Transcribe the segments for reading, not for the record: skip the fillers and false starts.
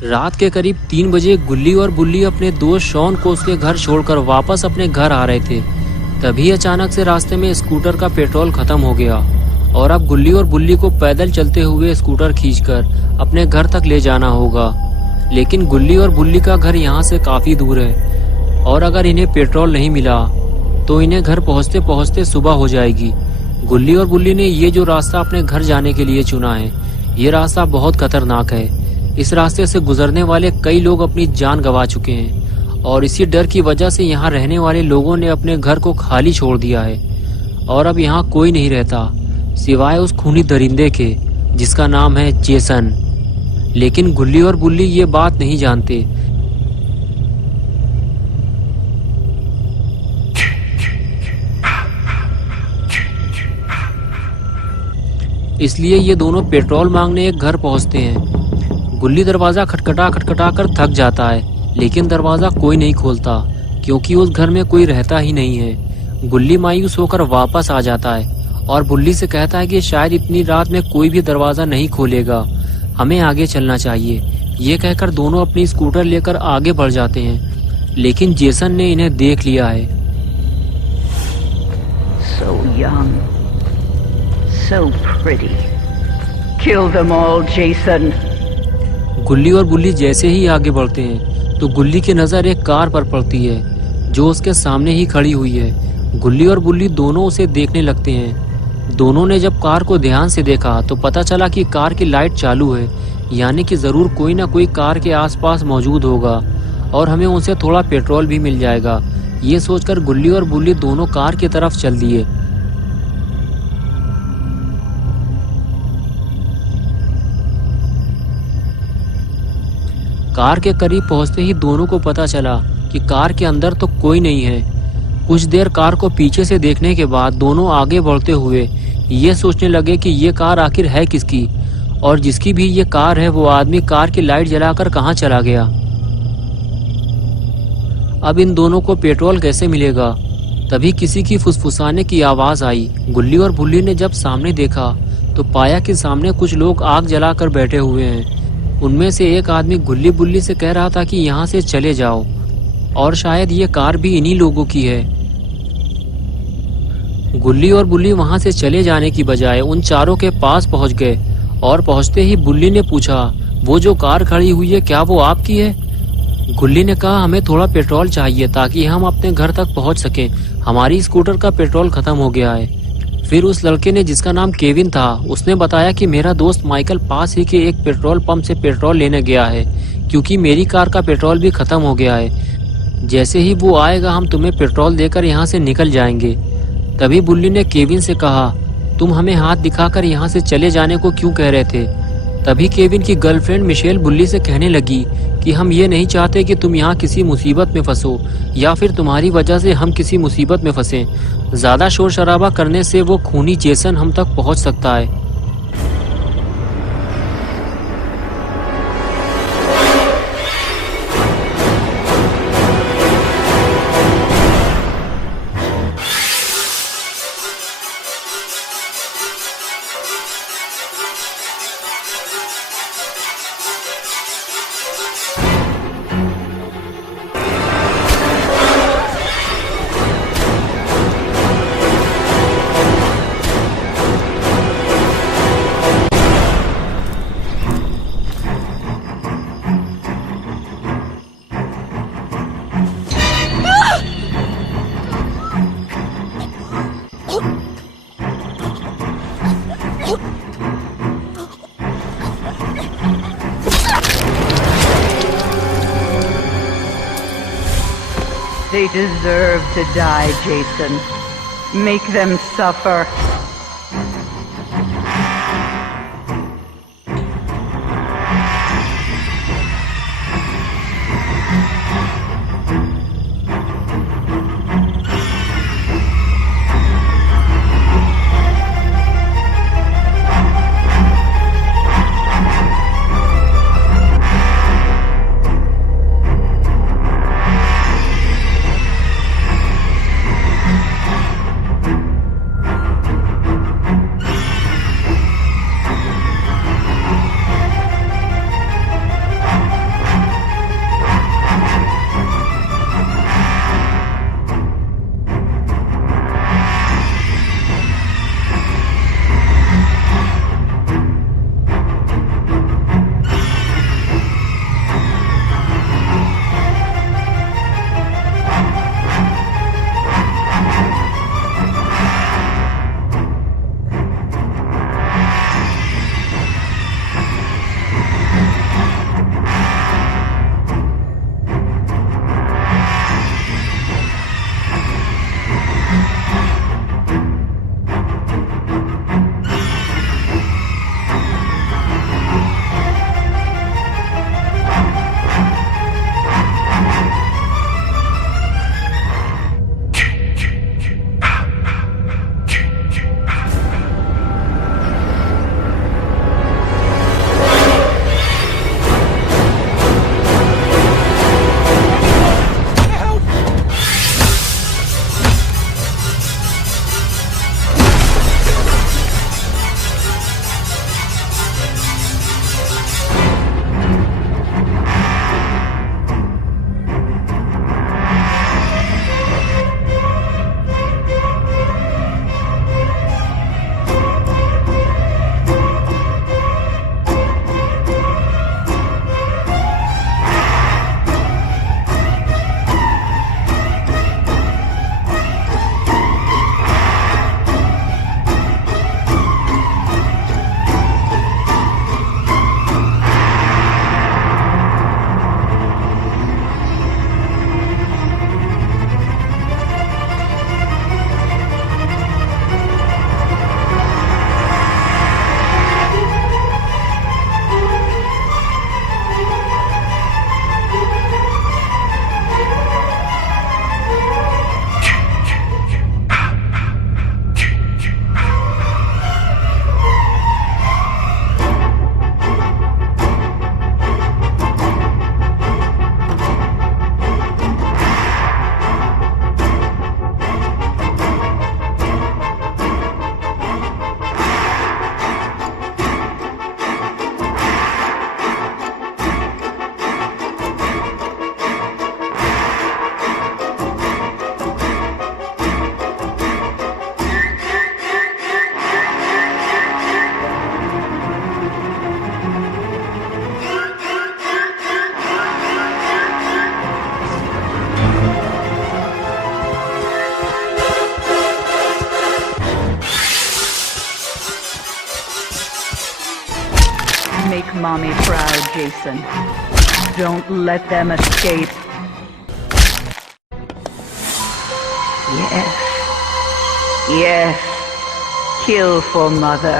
रात के करीब 3 बजे गुल्ली और बुल्ली अपने दोस्त शॉन को उसके घर छोड़कर वापस अपने घर आ रहे थे। तभी अचानक से रास्ते में स्कूटर का पेट्रोल खत्म हो गया और अब गुल्ली और बुल्ली को पैदल चलते हुए स्कूटर खींचकर अपने घर तक ले जाना होगा। लेकिन गुल्ली और बुल्ली का घर यहाँ से काफी दूर है और अगर इन्हें पेट्रोल नहीं मिला तो इन्हें घर पहुँचते पहुँचते सुबह हो जाएगी। गुल्ली और बुल्ली ने ये जो रास्ता अपने घर जाने के लिए चुना है, ये रास्ता बहुत खतरनाक है। इस रास्ते से गुजरने वाले कई लोग अपनी जान गंवा चुके हैं और इसी डर की वजह से यहाँ रहने वाले लोगों ने अपने घर को खाली छोड़ दिया है और अब यहाँ कोई नहीं रहता सिवाय उस खूनी दरिंदे के जिसका नाम है जेसन। लेकिन गुल्ली और बुल्ली ये बात नहीं जानते। इसलिए ये दोनों पेट्रोल मांगने एक घर पहुंचते हैं। गुल्ली दरवाजा खटखटा खटखटा कर थक जाता है, लेकिन दरवाजा कोई नहीं खोलता क्योंकि उस घर में कोई रहता ही नहीं है। गुल्ली मायूस होकर वापस आ जाता है और बुल्ली से कहता है कि शायद इतनी रात में कोई भी दरवाजा नहीं खोलेगा, हमें आगे चलना चाहिए। ये कहकर दोनों अपनी स्कूटर लेकर आगे बढ़ जाते हैं, लेकिन जेसन ने इन्हें देख लिया है। So young, so pretty. Kill them all, Jason. गुल्ली और बुल्ली जैसे ही आगे बढ़ते हैं तो गुल्ली की नज़र एक कार पर पड़ती है जो उसके सामने ही खड़ी हुई है। गुल्ली और बुल्ली दोनों उसे देखने लगते हैं। दोनों ने जब कार को ध्यान से देखा तो पता चला कि कार की लाइट चालू है, यानी कि ज़रूर कोई ना कोई कार के आसपास मौजूद होगा और हमें उनसे थोड़ा पेट्रोल भी मिल जाएगा। ये सोचकर गुल्ली और बुल्ली दोनों कार की तरफ चल दिए। कार के करीब पहुंचते ही दोनों को पता चला कि कार के अंदर तो कोई नहीं है। कुछ देर कार को पीछे से देखने के बाद दोनों आगे बढ़ते हुए ये सोचने लगे कि ये कार आखिर है किसकी और जिसकी भी ये कार है वो आदमी कार की लाइट जलाकर कहाँ चला गया। अब इन दोनों को पेट्रोल कैसे मिलेगा। तभी किसी की फुसफुसाने की आवाज आई। गुल्ली और बुल्ली ने जब सामने देखा तो पाया कि सामने कुछ लोग आग जलाकर बैठे हुए हैं। उनमें से एक आदमी गुल्ली बुल्ली से कह रहा था कि यहाँ से चले जाओ और शायद ये कार भी इन्हीं लोगों की है। गुल्ली और बुल्ली वहां से चले जाने की बजाय उन चारों के पास पहुंच गए और पहुंचते ही बुल्ली ने पूछा, वो जो कार खड़ी हुई है क्या वो आपकी है? गुल्ली ने कहा, हमें थोड़ा पेट्रोल चाहिए ताकि हम अपने घर तक पहुंच सकें, हमारी स्कूटर का पेट्रोल खत्म हो गया है। फिर उस लड़के ने, जिसका नाम केविन था, उसने बताया कि मेरा दोस्त माइकल पास ही के एक पेट्रोल पंप से पेट्रोल लेने गया है क्योंकि मेरी कार का पेट्रोल भी खत्म हो गया है। जैसे ही वो आएगा हम तुम्हें पेट्रोल देकर यहाँ से निकल जाएंगे। तभी बुल्ली ने केविन से कहा, तुम हमें हाथ दिखाकर यहाँ से चले जाने को क्यों कह रहे थे? तभी केविन की गर्लफ्रेंड मिशेल बुल्ली से कहने लगी कि हम ये नहीं चाहते कि तुम यहाँ किसी मुसीबत में फंसो या फिर तुम्हारी वजह से हम किसी मुसीबत में फंसे। ज्यादा शोर शराबा करने से वो खूनी जेसन हम तक पहुँच सकता है। They deserve to die, Jason. Make them suffer. Jason. Don't let them escape. Yes. Yes. Kill for Mother.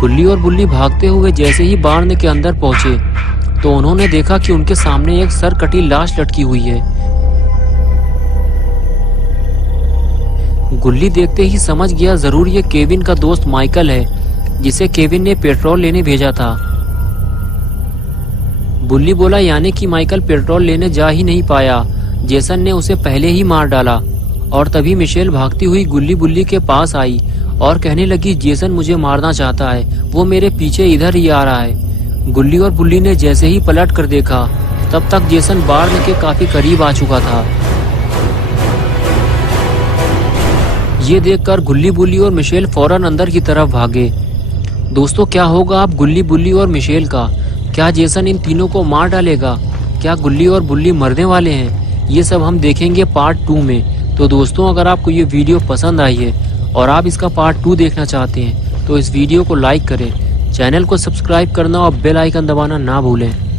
गुल्ली और बुल्ली भागते हुए जैसे ही बार्न के अंदर पहुंचे तो उन्होंने देखा कि उनके सामने एक सर कटी लाश लटकी हुई है। गुल्ली देखते ही समझ गया जरूर ये केविन का दोस्त माइकल है जिसे केविन ने पेट्रोल लेने भेजा था। बुल्ली बोला यानी कि माइकल पेट्रोल लेने जा ही नहीं पाया, जेसन ने उसे पहले ही मार डाला। और तभी मिशेल भागती हुई गुल्ली बुल्ली के पास आई और कहने लगी जेसन मुझे मारना चाहता है, वो मेरे पीछे इधर ही आ रहा है। गुल्ली और बुल्ली ने जैसे ही पलट कर देखा तब तक जेसन बार्न के काफी करीब आ चुका था। ये देखकर गुल्ली बुल्ली और मिशेल फौरन अंदर की तरफ भागे। दोस्तों क्या होगा अब गुल्ली बुल्ली और मिशेल का? क्या जेसन इन तीनों को मार डालेगा? क्या गुल्ली और बुल्ली मरने वाले हैं? ये सब हम देखेंगे पार्ट 2 में। तो दोस्तों अगर आपको ये वीडियो पसंद आई है और आप इसका पार्ट 2 देखना चाहते हैं तो इस वीडियो को लाइक करें, चैनल को सब्सक्राइब करना और बेल आइकन दबाना ना भूलें।